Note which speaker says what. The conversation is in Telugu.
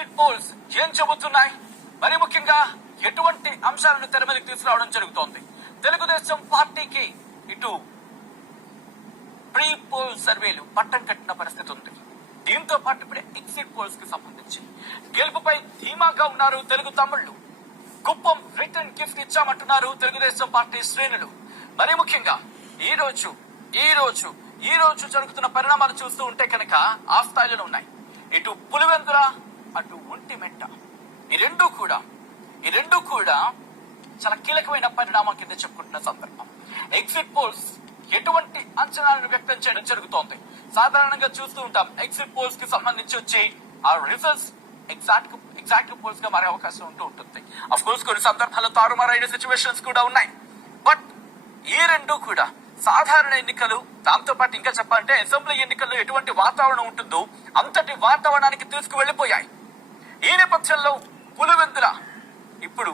Speaker 1: ఎగ్జిట్ పోల్స్ ఏం చెబుతున్నాయి మరి ముఖ్యంగా ఎటువంటి అంశాలను తెర మీదకి తీసుకురావడం జరుగుతోంది. తెలుగుదేశం పార్టీకి ఇటు ప్రీ పోల్ సర్వేలు పట్టం కట్టిన పరిస్థితి ఉంది. దీంతో పాటు ఇప్పుడే ఎగ్జిట్ పోల్స్కి సంబంధించి గెలుపుపై ధీమాగా ఉన్నారు తెలుగు తమ్ముళ్ళు కుప్పం రిటర్న్ గిఫ్ట్ ఇచ్చామంటున్నారు తెలుగుదేశం పార్టీ శ్రేణులు. మరి ముఖ్యంగా ఈ రోజు ఈ రోజు ఈ రోజు జరుగుతున్న పరిణామాలు చూస్తూ ఉంటే కనుక ఆ స్థాయిలో ఉన్నాయి. ఇటు పులివెందుల అటు ఒంటిమెట్ట ఈ రెండు కూడా ఈ రెండు కూడా చాలా కీలకమైన పరిణామం కింద చెప్పుకుంటున్న సందర్భం. ఎగ్జిట్ పోల్స్ ఎటువంటి అంచనాలను వ్యక్తం చేయడం జరుగుతోంది? సాధారణంగా చూస్తూ ఉంటాం ఎగ్జిట్ పోల్స్కి సంబంధించి వచ్చే ఆ రిజల్ట్స్ ఎగ్జాక్ట్ ఎగ్జాక్ట్ పోల్స్గా మారే అవకాశం ఉంటూ ఉంటుంది. అఫ్ కోర్స్ కొన్ని సందర్భాల్లో తారుమారైన సిచ్యువేషన్స్ కూడా ఉన్నాయి. బట్ ఈ రెండు కూడా సాధారణ ఎన్నికలు దాంతో పాటు ఇంకా చెప్పాలంటే అసెంబ్లీ ఎన్నికల్లో ఎటువంటి వాతావరణం ఉంటుందో అంతటి వాతావరణానికి తీసుకువెళ్ళిపోయాయి నేపథ్యంలో పులివెందుల ఇప్పుడు